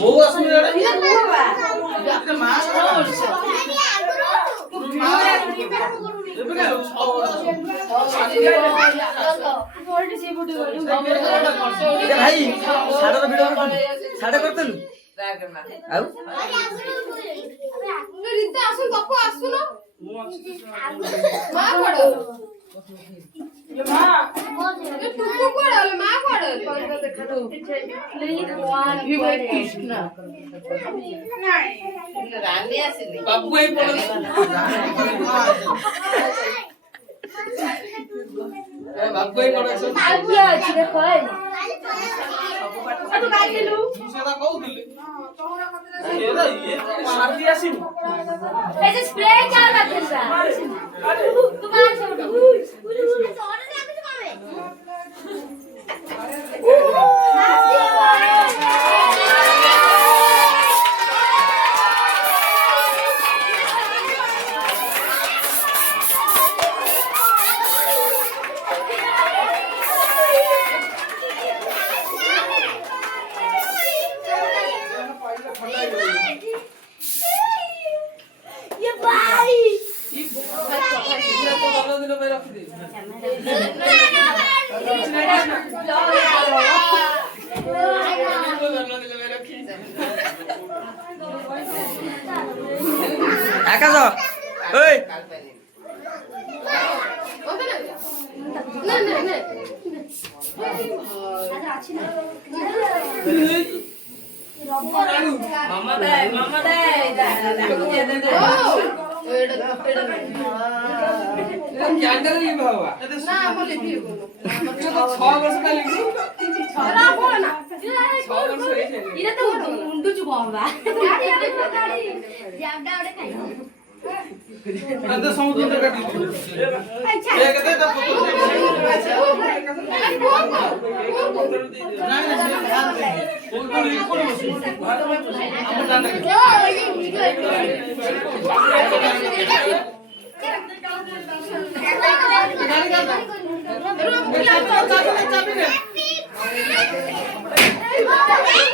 ବୋଉ ଆସୁନି ଏଡେ ଏତେ ମାସ ଭାଇ ସାଡର ଭିଡ ସାଡେ କରିଦେଲୁ ଆଉ ବାବୁ ଭାଇ ବାବୁ ଭାଇ କଣ କହୁଥିଲି আকাশ ওই মামা দে ক্যান্ডেল নি বাবা না বলে পিও না 6 বছর কালি ছরা বল না 6 বছর হইছে ইরে তো মুন্ডু চু বাবা জাবডা ওরে খাই अंत समुद्र काटी एक दे तो नहीं